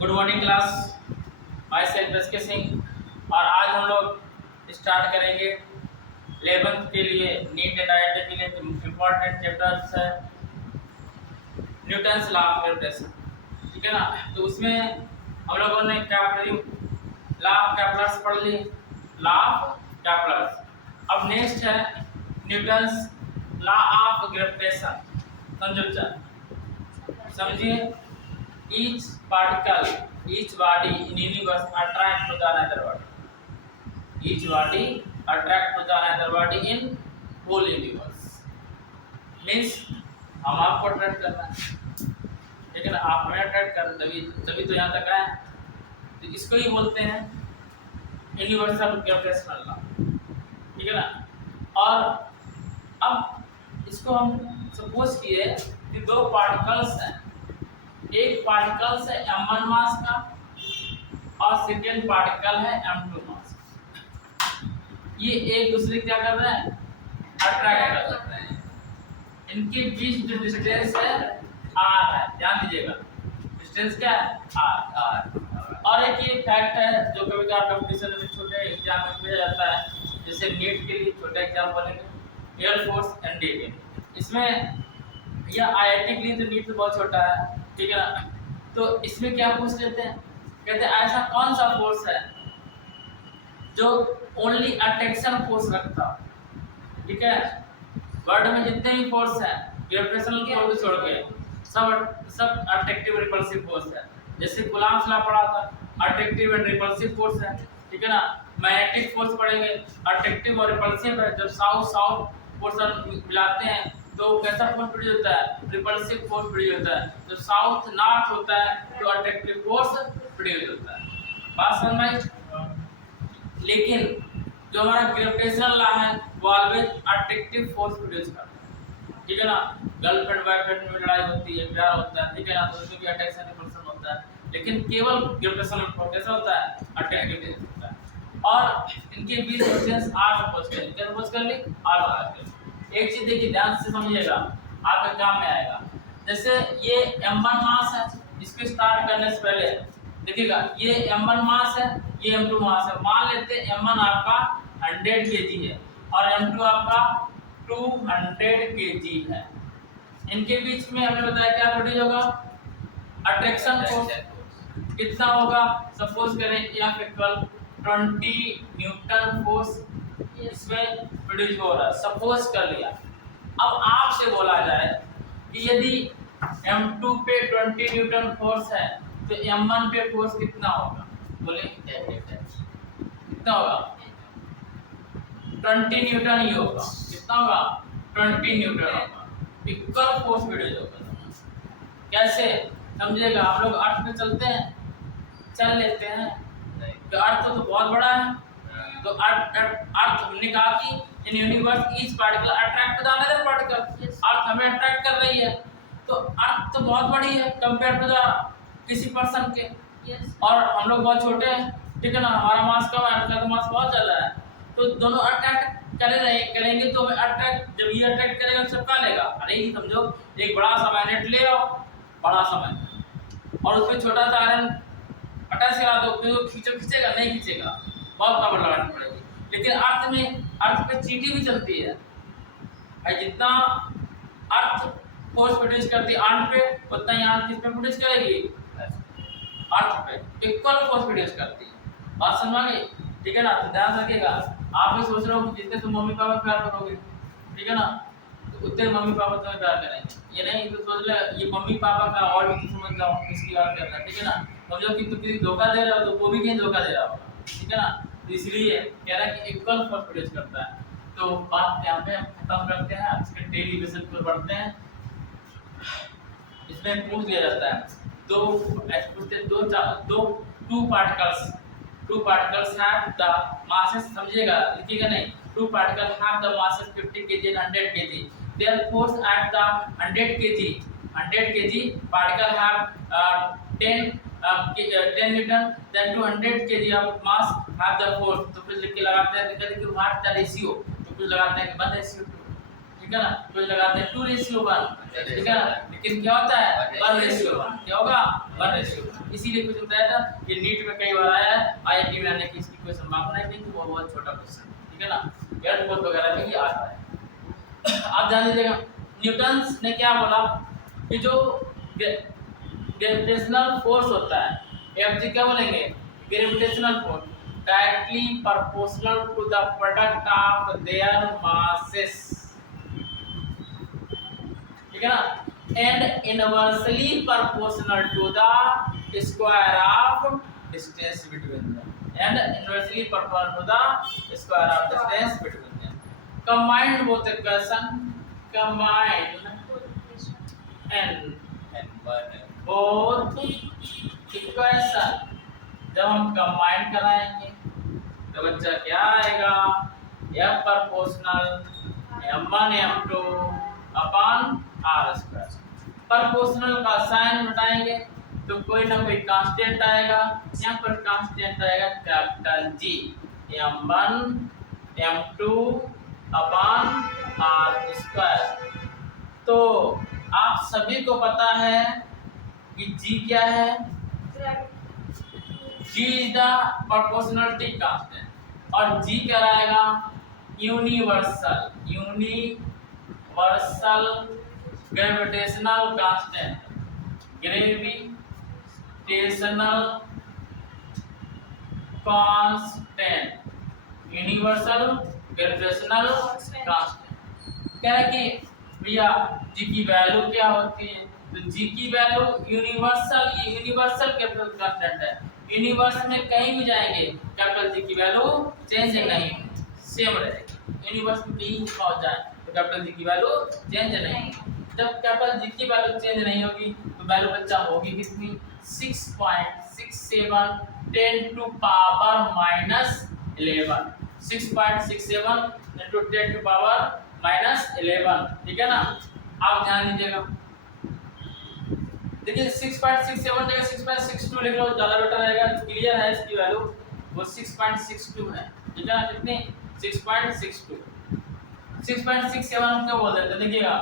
Good morning class, my self S के सिंह। और आज हम लोग स्टार्ट करेंगे 11th के लिए नीट एंड आईआईटी के लिए इम्पोर्टेंट चैप्टर्स है न्यूटन्स लॉ ऑफ ग्रेविटेशन। ठीक है ना। तो उसमें हम लोगों ने क्या पढ़ी, लॉ ऑफ कैपलर्स पढ़ ली, लॉ ऑफ कैपलर्स। अब नेक्स्ट है न्यूटन्स लॉ ऑफ ग्रेविटेशन। समझिए, each particle, each body in universe attract to the another body, each body attract to the another body in whole universe। means हम आपको attract करना है, लेकिन आप हमें अट्रैक्ट करना, तभी तो यहाँ तक आए। तो इसको ही बोलते हैं यूनिवर्सल ग्रेविटेशनल लॉ। ठीक है ना। और अब इसको हम सपोज किए कि दो पार्टिकल्स हैं, एक पार्टिकल है m1 मास का और सेकेंड पार्टिकल है m2 मास का। ये एक दूसरे क्या कर रहे हैं, अट्रैक्ट कर रहे हैं। इनके बीच जो डिस्टेंस है r है, ध्यान दीजिएगा, डिस्टेंस क्या है, r। और एक ये फैक्ट है जो कभी कभार कंपटीशन में छोटे एग्जाम में पूछा जाता है, जैसे नीट के लिए छोटा एग्जाम बोलेंगे एयरफोर्स एनडीए के, इसमें या आईआईटी के लिए तो नीट तो बहुत छोटा है। ठीक है ना। तो इसमें क्या पूछ लेते हैं, कहते हैं ऐसा कौन सा फोर्स है जो ओनली अट्रैक्शन फोर्स रखता। ठीक है। वर्ल्ड में जितने भी फोर्स हैं ग्रेविटेशनल फोर्स छोड़ के सब अट्रैक्टिव रिपल्सिव फोर्स है। जैसे कूलॉम्स लॉ पढ़ा था, अट्रैक्टिव एंड रिपल्सिव फोर्स है। ठीक है ना। मैग्नेटिक फोर्स पढ़ेंगे, अट्रैक्टिव और रिपल्सिव है। जब साउथ साउथ पोर्शन मिलाते हैं तो कैसा फोर्स प्रोड्यूस होता है, रिपल्सिव फोर्स प्रोड्यूस होता है। जब साउथ नॉर्थ होता है तो अट्रैक्टिव फोर्स प्रोड्यूस होता है। बात समझ में। लेकिन जो हमारा ग्रेविटेशनल लॉ है वो ऑलवेज अट्रैक्टिव फोर्स प्रोड्यूस करता है। ठीक है ना। गर्लफ्रेंड बॉयफ्रेंड में लड़ाई होती है, प्यार होता है, ठीक है ना, तो उसमें भी अट्रैक्शन रिपल्शन होता है। लेकिन केवल ग्रेविटेशनल फोर्स कैसा होता है, अट्रैक्टिव होता है। और इनके बीच डिस्टेंस r सपोज कर ली, क्या सपोज कर ली, r बना के। एक चीज देखिए, ध्यान से समझिएगा, आपके काम में आएगा। जैसे ये m1 मास है, इसको स्टार्ट करने से पहले देखिएगा, ये m1 मास है, ये m2 मास है। मान लेते हैं m1 आपका 100 kg है और m2 आपका 200 kg है। इनके बीच में हमने बताया क्या प्रोड्यूस होगा, अट्रैक्शन फोर्स कितना होगा, सपोज करें F इक्वल 20 न्यूटन फोर्स इसमें प्रोड्यूस हो रहा है, सपोज कर लिया। अब आपसे बोला जाए कि यदि m2 पे 20 न्यूटन फोर्स है तो m1 पे फोर्स कितना होगा, बोले कितना होगा, 20 न्यूटन ही होगा। कितना होगा, 20 न्यूटन होगा। इक्वल फोर्स प्रोड्यूस होगा। कैसे समझिएगा, हम लोग अर्थ में चलते हैं, चल लेते हैं, तो अर्थ तो बहुत बड़ा है। तो अर्थ हमने कहा कि in universe each particle attract to the another particle. Earth हमें अट्रैक्ट कर रही है, तो अर्थ तो बहुत बड़ी है कंपेयर टू द किसी पर्सन के। और हम लोग बहुत छोटे हैं, ठीक है ना, हमारा मास कम है, अर्थ का तो मास बहुत ज़्यादा है। तो दोनों अट्रैक्ट करेंगे तो हमें अट्रैक्ट, जब ये अट्रैक्ट करेगा तो सब क्या लेगा, अरे ये समझो एक बड़ा सा मैग्नेट ले आओ, बड़ा सा मैग्नेट, और उसमें छोटा सा आयरन अटैच करा दो, तो खींचेगा नहीं खींचेगा, बहुत पावर लगानी पड़ेगी। लेकिन अर्थ पे चींटी भी चलती है भाई, जितना अर्थ फोर्स प्रोड्यूस करती है अर्थ पे, उतना ही अर्थ किस पे प्रोड्यूस करेगी, अर्थ पे इक्वल फोर्स प्रोड्यूस करती है। बात समझ में गई। ठीक है ना। तो ध्यान रखिएगा, आप भी सोच रहे हो कि जितने तुम मम्मी पापा प्यार करोगे, ठीक है ना, तो उतने मम्मी पापा तुम्हें प्यार करेंगे। ये नहीं तो सोच ले ये मम्मी पापा का और भी समझ जाओ किसकी बात कर रहा है। ठीक है ना। समझो कि तुम किसी धोखा दे रहे हो तो वो भी कहीं धोखा दे रहा होगा। ठीक है ना। तो इसलिए कह रहा है कि इक्वल फोर्स प्रोड्यूस करता है। तो बात यहाँ पे खत्म करते हैं, इसके डेरिवेशन पर बढ़ते हैं। इसमें पूछ लिया जाता है two particles have the masses, समझिएगा, लिखिएगा नहीं, two particles have the masses 50 kg and 100 kg, their force at the 100 kg particle have 10 Newton, then 200 kg of mass have the force। तो फिर लिख के लगाते हैं, कहते हैं कि what the ratio, तो कुछ लगाते हैं कि 1:2। ठीक ठीक है ना, कुछ लगाते हैं 2:1, ठीक है ना, लेकिन क्या होता है 1:1, क्या होगा 1:1। इसीलिए कुछ बताया था कि नीट में कई बार आया है, आईआईटी में आने की इसकी कोई संभावना नहीं थी, वो बहुत छोटा क्वेश्चन, ठीक है ना, एयरपोर्ट वगैरह में ही आता है। आप ध्यान दीजिएगा, न्यूटन ने क्या बोला कि जो ग्रेविटेशनल फोर्स होता है, एफजी क्या बोलेंगे, gravitational force directly proportional to the product of their masses, ठीक है ना, and inversely proportional to the square of distance between them, and inversely proportional to the square of distance between them. Combined both equation, combine and both equation जब हम combine कराएंगे तो बच्चा क्या आएगा, F proportional m1 m2 upon r²। Proportional का sign हटाएंगे तो कोई ना कोई कांस्टेंट आएगा, यहाँ पर कांस्टेंट आएगा capital G, m1 m2 upon r²। तो आप सभी को पता है कि G क्या है, G is the proportionality constant और G क्या रहेगा, universal gravitational constant, gravitational constant, universal gravitational constant. कह रहा है कि भैया G की वैल्यू क्या होती है, तो G की वैल्यू यूनिवर्सल कैपिटल कांस्टेंट है, यूनिवर्स में कहीं भी जाएंगे कैपिटल G की वैल्यू चेंज नहीं, सेम रहेगी। यूनिवर्स में कहीं पहुंच जाए तो कैपिटल G की वैल्यू चेंज नहीं। जब कैपिटल G की वैल्यू चेंज नहीं होगी तो वैल्यू बच्चा होगी कितनी, 6.67 10 to power -11, 6.67 into 10 to power -11, ठीक है ना। आप ध्यान दीजिएगा, देखिए 6.67 जगह 6.62 लिख लो, ज्यादा बेटर रहेगा, क्लियर है इसकी वैल्यू, वो 6.62 है, ठीक है ना, कितनी 6.62, 6.67 हम क्या बोल देते हैं, देखिएगा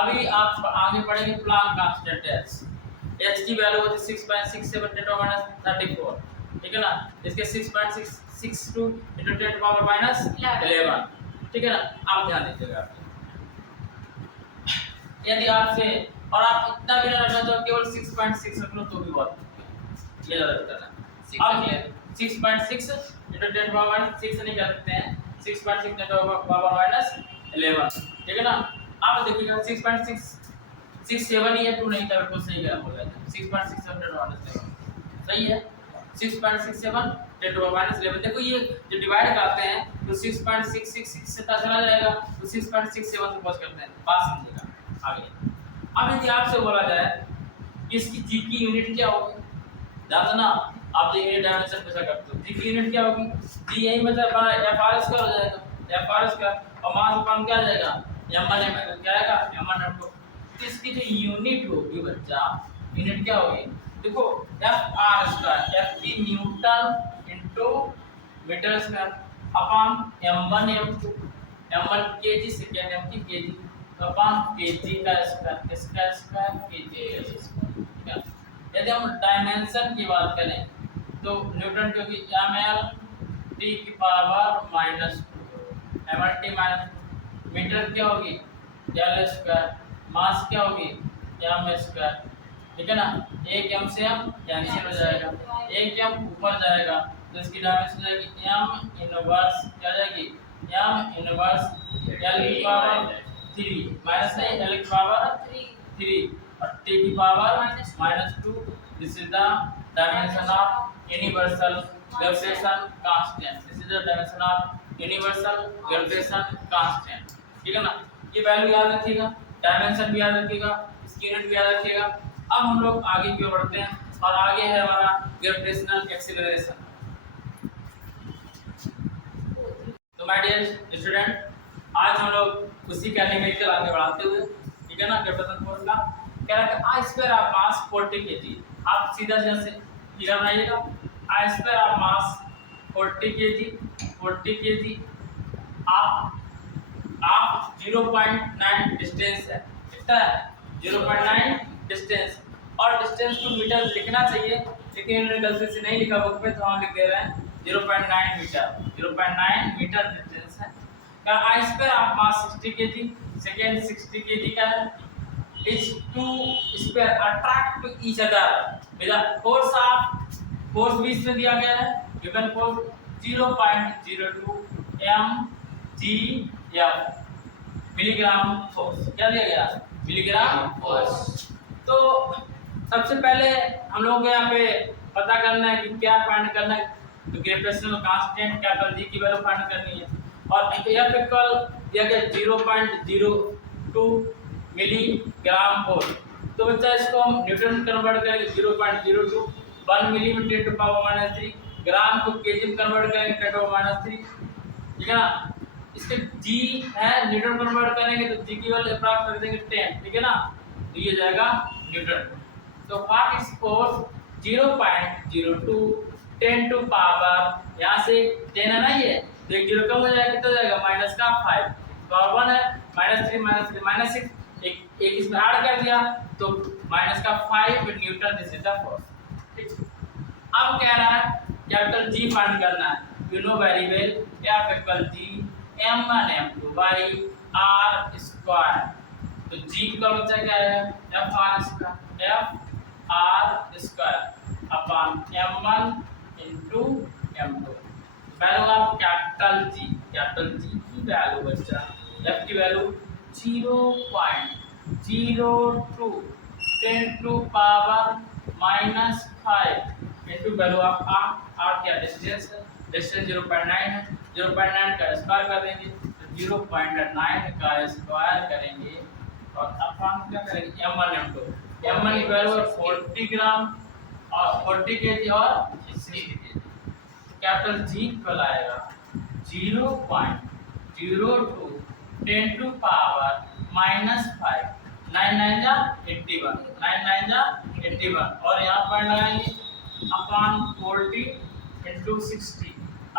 अभी आप आगे पढ़ेंगे प्लांक कांस्टेंट h की वैल्यू होती है 6.67 10 to the -34, ठीक है ना, इसके 6.62 into 10 to the power -11, ठीक है ना। आप ध्यान दीजिएगा, यदि आपसे और आप इतना भी ना रखना तो केवल 6.6 रख लो तो भी बहुत ये ज्यादा बेहतर है। अब 6.6 into 10 to the power -6 नहीं कर सकते हैं, 6.6 10 to the power -11, ठीक है ना। आप देखिएगा 6.67 ही है, 2 नहीं था, बिल्कुल सही बोल रहे थे, 6.67 10 to the power -11 सही है, 6.67 10 to the power -11। देखो ये जो डिवाइड करते हैं तो 6.666 से चला जाएगा तो 6.67 से बच करते हैं, पास समझिएगा आगे। अब यदि आपसे बोला जाए कि इसकी G की यूनिट क्या होगी, ध्यान ना, आप जो यूनिट डायमेंशन पूछा करते हो, G की यूनिट क्या होगी, G यही मतलब Fr² हो जाएगा, Fr² और मास अपॉन क्या आ जाएगा, m1 m2 क्या आएगा, m1 m2। तो इसकी जो यूनिट होगी बच्चा, यूनिट क्या होगी, देखो Fr², F की newton into metre square upon m1 m2, m1 kg second m की kg अपॉन kg का स्क्वायर, इसका स्क्वायर kg का स्क्वायर, ठीक है। यदि हम डायमेंशन की बात करें तो न्यूटन की होगी ml t की पावर -2, mlt -2, मीटर क्या होगी l स्क्वायर, मास क्या होगी m स्क्वायर, ठीक है ना। एक m से m कैंसिल हो जाएगा, एक m ऊपर जाएगा तो इसकी डायमेंशन जाएगी m इनवर्स क्या जाएगी, m इनवर्स l की पावर 3 माइनस है l की पावर 3 और t की power -2। This is the dimension of universal gravitation constant, this is the dimension of universal gravitation constant, ठीक है ना। ये वैल्यू याद रखिएगा, डायमेंशन भी याद रखिएगा, इसकी यूनिट भी याद रखिएगा। अब हम लोग आगे की ओर बढ़ते हैं और आगे है हमारा ग्रेविटेशनल एक्सीलरेशन। तो माय डियर स्टूडेंट, आज हम लोग उसी का न्यूमेरिकल आगे बढ़ाते हुए, ठीक है ना, ग्रेविटेशन फोर्स का कह रहा है आई स्क्वायर ऑफ मास 40 kg। आप सीधा जैसे फिगर बनाइएगा, आई square of mass 40 kg, 40 kg आप आप 0.9 डिस्टेंस है, कितना है 0.9 डिस्टेंस, और डिस्टेंस को मीटर लिखना चाहिए लेकिन इन्होंने गलती से नहीं लिखा बुक में, तो हम लिख दे रहे हैं 0.9 मीटर। 0.9 मीटर डिस्टेंस है का। I square of mass 60 KG, second 60 KG का है। Is two square attract to each other with the force of, force भी इसमें दिया गया है, given force 0.02 mgf milligram force. क्या दिया गया? Milligram force. तो सबसे पहले हम लोगों को यहाँ पे पता करना है कि क्या फाइंड करना है, तो ग्रेविटेशनल कांस्टेंट कैपिटल जी की वैल्यू फाइंड करनी है। और एफ इक्वल दिया गया 0.02 मिलीग्राम फोर्स। तो बच्चा इसको हम न्यूटन कन्वर्ट करेंगे 0.02, 1 मिली में 10 टू पावर -3, ग्राम को केजी में कन्वर्ट करेंगे 10 टू पावर -3, ठीक है ना। इसके जी है, न्यूटन कन्वर्ट करेंगे तो जी की वैल्यू अप्रॉक्स कर देंगे 10, ठीक है ना, तो ये जाएगा न्यूटन। तो what is force 0.02 10 to power, यहाँ से 10 है ना, ये तो एक जीरो कम हो जाएगा, कितना जाएगा माइनस का 5, पावर 1 है, -3 -6, एक इसमें ऐड कर दिया तो माइनस का 5 Newton, this is the force. ठीक, अब कह रहा है कैपिटल जी फाइंड करना है, you know very well F equal G m1 m2 by r square. तो जी का मतलब क्या है f r square upon m1 into m2। Value of capital G की वैल्यू बच्चा f की value 0.02 10 to power -5 into value of r क्या distance है, डिस्टेंस 0.9 है, 0.9 का स्क्वायर कर देंगे तो 0.9 का स्क्वायर करेंगे और अपॉन क्या करेंगे m1 की वैल्यू 40 ग्राम और 40 केजी और 60 केजी। कैपिटल जी इक्वल आएगा 0.02 10 टू पावर -5, 9 9 जा 81, 9 9 जा 81 और यहाँ पर लगाएंगे अपॉन 40 इनटू 60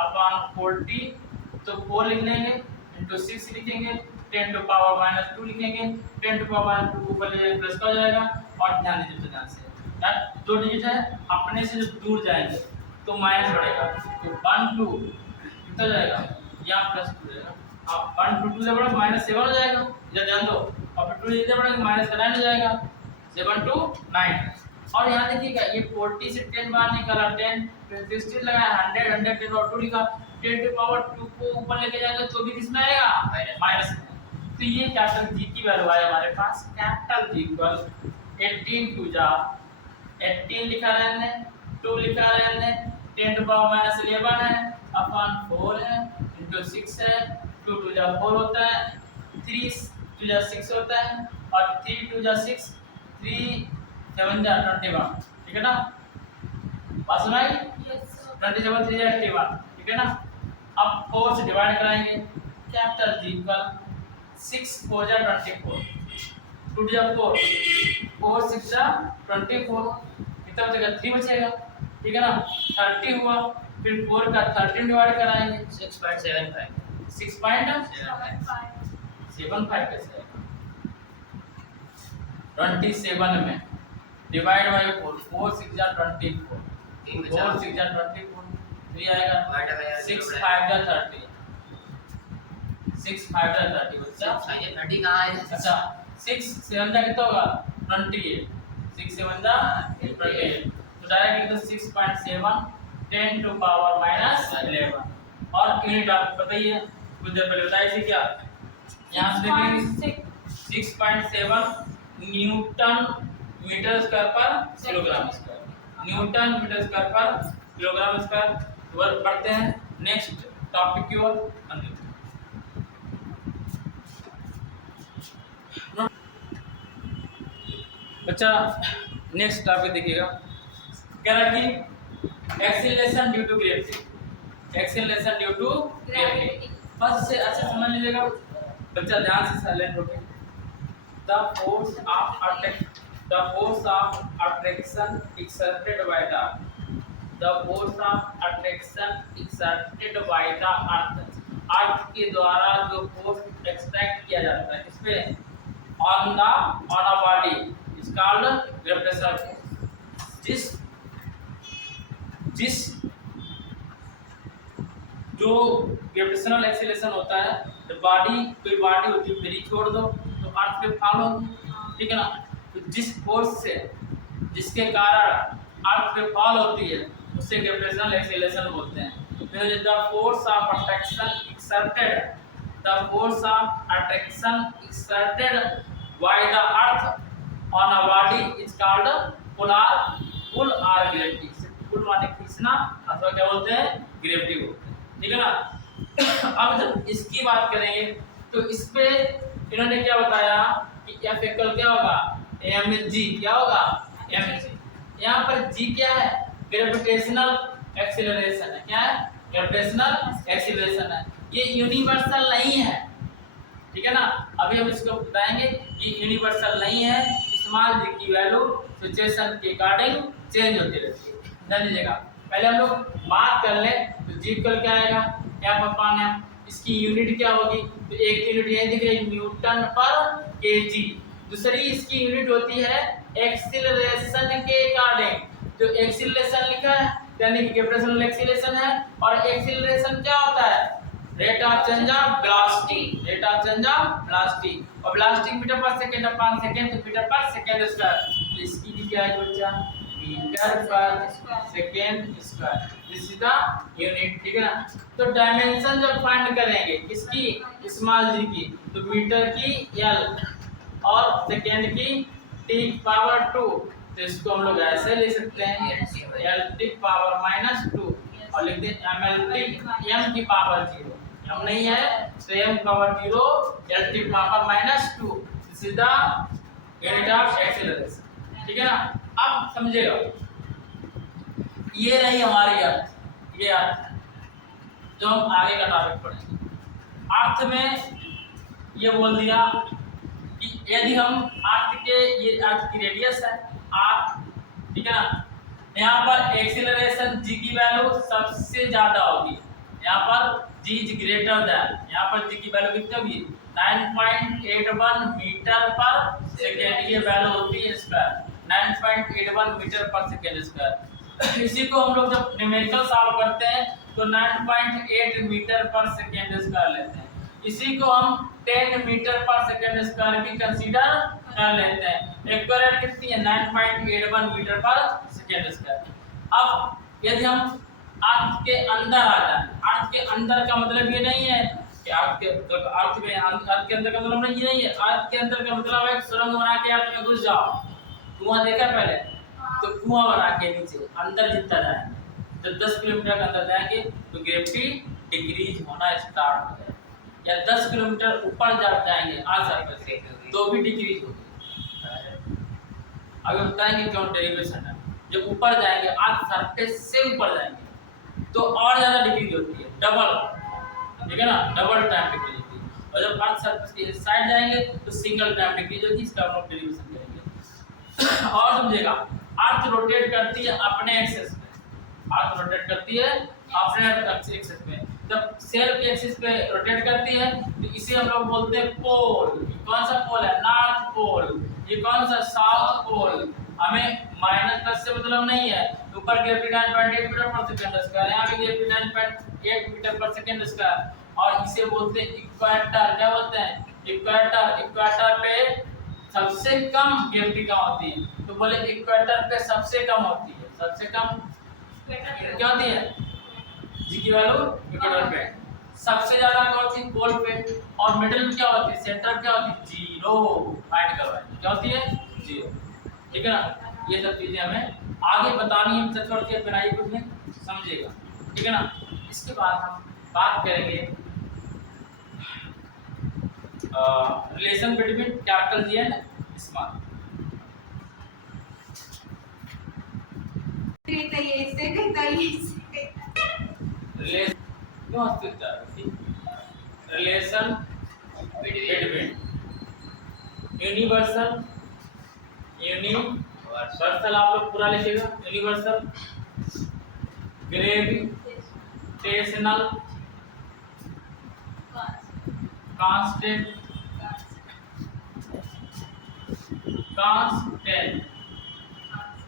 अपॉन 40, तो 4 लिख लेंगे इनटू 6 लिखेंगे 10 टू पावर -2 लिखेंगे, 10 टू पावर -2 ऊपर ले प्लस का हो जाएगा। और ध्यान दीजिए ध्यान से, यार दो डिजिट है अपने से जब दूर जाएंगे तो माइनस बढ़ेगा, तो 1 2 कितना जाएगा यहाँ +2 जाएगा, अब 1 2 2 से बड़ा -7 हो जाएगा, इधर ध्यान दो, और फिर 2 इधर बढ़ेगा -9 हो जाएगा, 7 to 9। और यहाँ देखिएगा ये 40 से 10 बार निकाला 10, फिर 60 लगाया 100 100 10 और 2 लिखा, 10 टू पावर 2 को ऊपर लेके जाएंगे तो भी किसमें आएगा माइनस में। तो ये कैपिटल जी की वैल्यू आया हमारे पास, कैपिटल जी इक्वल 18 टू जा 18 लिखा रहने 2 लिखा रहने 10 टू पावर -11 है अपॉन 4 है इनटू 6 है, 2 टू जा 4 होता है, 3 टू जा 6 होता है और 3 टू जा 6, 3 7 जा 21, ठीक है ना, बात सुनाई 27 3 जा 81, ठीक है ना। अब 4 से डिवाइड कराएंगे, कैपिटल जी इक्वल 6 4 जा 24, 2 जा 4, 4 6 जा 24, कितना बचेगा 3 बचेगा, ठीक है ना, 30 हुआ, फिर 4 का 13 डिवाइड कराएंगे 6.75 कैसे 27 में डिवाइड बाय 4, 4 6 जा 24, 4 6 जा 24, 3 आएगा 6 5 जा 30, 6 5 जा 30 बच्चा 30 कहाँ है? अच्छा 6 7 जा कितना होगा 28, 6 7 जा 28, तो डायरेक्ट लिखो 6.7 10 टू पावर -11। और यूनिट आपको पता ही है, कुछ देर पहले बताई थी क्या, यहाँ से देखेंगे 6.7 न्यूटन मीटर स्क्वायर पर kilogram square, newton metre square पर किलोग्राम स्क्वायर। वर्क पढ़ते हैं नेक्स्ट टॉपिक की ओर। बच्चा नेक्स्ट टॉपिक देखिएगा, कह रहा कि acceleration due to gravity, acceleration due to gravity. First से अच्छा समझ लीजिएगा बच्चा, ध्यान से साइलेंट होके। The force of attraction exerted by the force of attraction exerted by the earth अर्थ के द्वारा जो फोर्स एक्सट्रैक्ट किया जाता है, इसपे on a body is called gravitational force. जिस जो ग्रेविटेशनल एक्सीलरेशन होता है, जब कोई बॉडी होती है फ्री छोड़ दो तो अर्थ पे फॉल होगी, ठीक है ना। तो जिस फोर्स से जिसके कारण अर्थ पे फॉल होती है उससे ग्रेविटेशनल एक्सीलरेशन बोलते हैं। The force of attraction exerted by the earth on a body is called pull और ग्रेविटी। पुल माने खींचना अथवा क्या बोलते हैं, ग्रेविटी बोलते हैं, ठीक है ना। अब जब इसकी बात करेंगे तो इस पे इन्होंने क्या बताया कि F इक्वल क्या होगा, mg क्या होगा, mg। यहाँ पर g क्या है, ग्रेविटेशनल एक्सीलरेशन है। क्या है, ग्रेविटेशनल एक्सीलरेशन है। ये यूनिवर्सल नहीं है, ठीक है ना। अभी हम इसको बताएंगे कि यूनिवर्सल नहीं है। स्मॉल g की वैल्यू सिचुएशन के अकॉर्डिंग चेंज होती रहती है, ध्यान दीजिएगा। पहले हम लोग बात कर लें तो g इक्वल क्या आएगा, F/m। इसकी यूनिट क्या होगी, तो एक यूनिट यही दिख रही है, न्यूटन पर केजी। दूसरी इसकी यूनिट होती है एक्सीलरेशन के अकॉर्डिंग। जो एक्सीलरेशन लिखा है यानी कि ग्रेविटेशनल एक्सीलरेशन है, और एक्सीलरेशन क्या होता है, rate of change of velocity, rate of change of velocity. और वेलोसिटी मीटर पर सेकंड अपॉन सेकंड, तो मीटर पर सेकंड स्क्वायर। तो इसकी भी क्या है बच्चा, मीटर पर second square, this is the unit, ठीक है ना। तो डायमेंशन जब फाइंड करेंगे किसकी, स्मॉल g की, तो मीटर की l और सेकंड की t⁻²। तो इसको हम लोग ऐसे ले सकते हैं l⁻², और लिख दें mlt m की पावर 0, m नहीं है तो m power 0 l⁻²। This is the unit of acceleration, ठीक है ना। अब समझेगा, ये रही हमारी अर्थ, ये अर्थ जो हम आगे का टॉपिक पढ़ेंगे। अर्थ में ये बोल दिया कि यदि हम अर्थ के, ये अर्थ की रेडियस है r, ठीक है ना। यहाँ पर एक्सीलरेशन g की वैल्यू सबसे ज्यादा होगी, यहाँ पर g इज ग्रेटर देन, यहाँ पर g की वैल्यू कितनी होगी, 9.81 मीटर पर सेकेंड। ये वैल्यू होती है इसका 9.81 मीटर पर सेकेंड स्क्वायर। इसी को हम लोग जब न्यूमेरिकल सॉल्व करते हैं तो 9.8 मीटर पर सेकेंड स्क्वायर लेते हैं। इसी को हम 10 मीटर पर सेकेंड स्क्वायर भी कंसीडर कर लेते हैं। एक्यूरेट कितनी है, 9.81 मीटर पर सेकेंड स्क्वायर। अब यदि हम अर्थ के अंदर आ जाए, अर्थ के अंदर का मतलब ये नहीं है कि अर्थ के अंदर का मतलब ये नहीं है, अर्थ के अंदर का मतलब है सुरंग बना के अर्थ में घुस जाओ। कुआं देखा पहले, तो कुआं बना के नीचे अंदर जितना जाएंगे, जब 10 किलोमीटर के अंदर जाएंगे तो ग्रेविटी डिक्रीज होना स्टार्ट हो जाएगा, या 10 किलोमीटर ऊपर जब जाएंगे अर्थ सरफेस से तो भी डिक्रीज होगी। अभी बताएंगे क्यों डेरिवेशन है। जब ऊपर जाएंगे अर्थ सरफेस से ऊपर जाएंगे तो और ज्यादा डिक्रीज होती है, डबल, ठीक है ना, डबल टाइम डिक्रीज होती है। और जब अर्थ सरफेस के साइड जाएंगे तो सिंगल टाइम डिक्रीज होगी। इसका हम लोग डेरिवेशन करेंगे। और समझिएगा, अर्थ रोटेट करती है अपने एक्सिस पे, अर्थ रोटेट करती है अपने एक्सिस पे। जब सेल्फ एक्सिस पे रोटेट करती है तो इसे हम लोग बोलते हैं पोल। कौन सा पोल है, नॉर्थ पोल। ये कौन सा, साउथ पोल। हमें माइनस प्लस से मतलब नहीं है। ऊपर ग्रेविटी 9.8 मीटर पर सेकंड स्क्वायर, यहाँ भी ग्रेविटी 9.8 मीटर पर सेकंड स्क्वायर। और इसे बोलते हैं इक्वेटर। क्या बोलते हैं, इक्वेटर। इक्वेटर पे सबसे कम ग्रेविटी कहाँ होती है, तो बोले इक्वेटर पे सबसे कम होती है। सबसे कम क्या होती है, जी की वैल्यू इक्वेटर पे। सबसे ज्यादा कौन सी, पोल पे। और मिडिल में क्या होती है, सेंटर क्या होती है, जीरो। फाइंड करवाएं, क्या होती है, जीरो, ठीक है ना। ये सब चीजें हमें आगे बतानी है, छोड़ के बनाई कुछ नहीं, समझिएगा, ठीक है ना। इसके बाद हम बात करेंगे relation between capital G and small. Relation between universal, universal आप लोग पूरा लिखिएगा, universal gravitational constant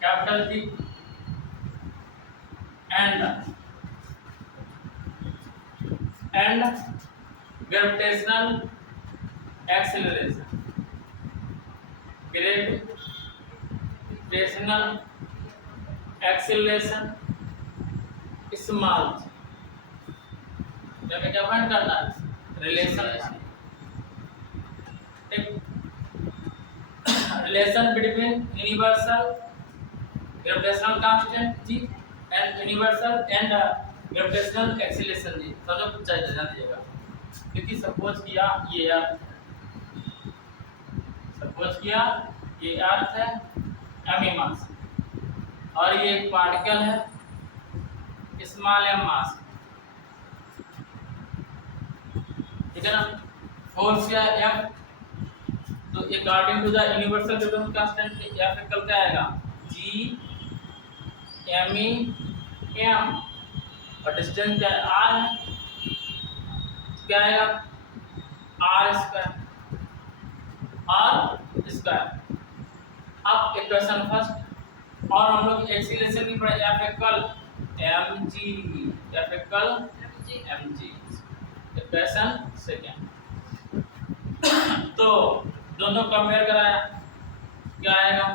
capital G and gravitational acceleration small जब क्या फाइंड करना है relation between universal gravitational constant G and universal and gravitational acceleration G समझो कुछ चाहिए ध्यान दीजिएगा क्योंकि सपोज किया ये अर्थ है m मास और ये एक पार्टिकल है स्मॉल m मास ठीक है ना फोर्स क्या है F तो according to the universal gravitational constant F equal क्या आएगा G m और डिस्टेंस क्या है r है क्या आएगा r स्क्वायर अब इक्वेशन फर्स्ट और हम लोग एक्सीलरेशन की पढ़े F equal mg equation second तो दोनों कंपेयर कराया क्या आएगा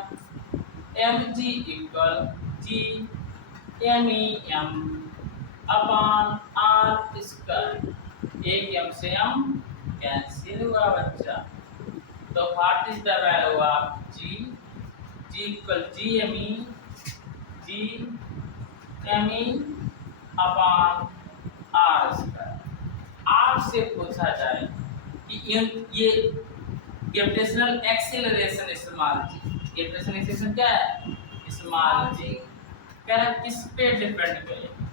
mg equal g m upon r square एक m से m कैंसिल हुआ बच्चा तो what is the value of g equal gme upon r square आपसे पूछा जाए कि ये gravitational acceleration small g gravitational acceleration क्या है स्मॉल g कह रहा किस पे डिपेंड करेगी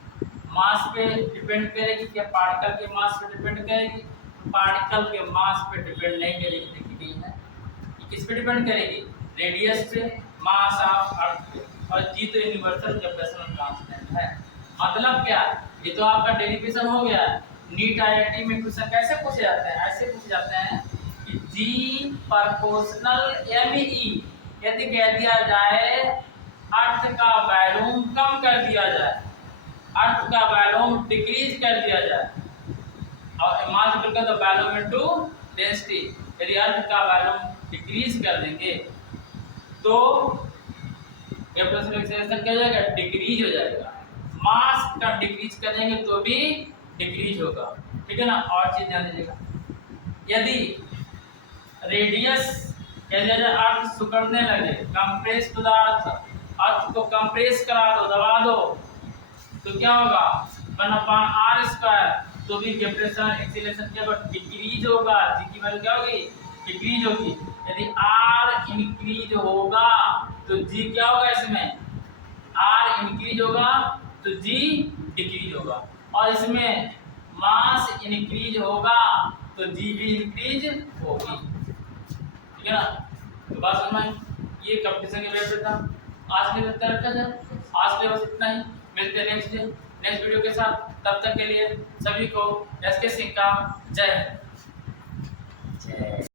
मास पे डिपेंड करेगी क्या पार्टिकल के मास पे डिपेंड करेगी पार्टिकल के मास पे डिपेंड नहीं करेगी देखी गई है ये किस पे डिपेंड करेगी रेडियस पे मास ऑफ अर्थ पे और g तो यूनिवर्सल ग्रेविटेशनल कांस्टेंट है मतलब क्या ये तो आपका डेरिवेशन हो गया नीट आईआईटी में क्वेश्चन कैसे पूछे जाते हैं ऐसे पूछे जाते हैं कि g प्रोपोर्शनल me यदि कह दिया जाए अर्थ का वॉल्यूम कम कर दिया जाए अर्थ का वॉल्यूम डिक्रीज कर दिया जाए और mass equal the volume into density यदि अर्थ का वॉल्यूम डिक्रीज कर देंगे तो ग्रेविटेशनल एक्सीलरेशन क्या हो जाएगा डिक्रीज हो जाएगा मास का डिक्रीज करेंगे तो भी डिक्रीज होगा ठीक है ना और चीज ध्यान दीजिएगा यदि रेडियस कह दिया जाए अर्थ सिकुड़ने लगे कंप्रेस टू द अर्थ को कंप्रेस करा दो दबा दो तो क्या होगा 1/r स्क्वायर तो भी ग्रेविटेशनल एक्सीलरेशन क्या होगा डिक्रीज होगा g की वैल्यू क्या होगी डिक्रीज होगी यदि r इंक्रीज होगा तो g क्या होगा इसमें r इंक्रीज होगा तो g डिक्रीज होगा और इसमें मास इंक्रीज होगा तो g भी इंक्रीज होगी ठीक है ना तो बात समझ में ये कंपटीशन के लेवल पे था आज के लिए रखा जाए आज के बस इतना ही मिलते हैं नेक्स्ट वीडियो के साथ तब तक के लिए सभी को एसके सिंह का जय हिंद।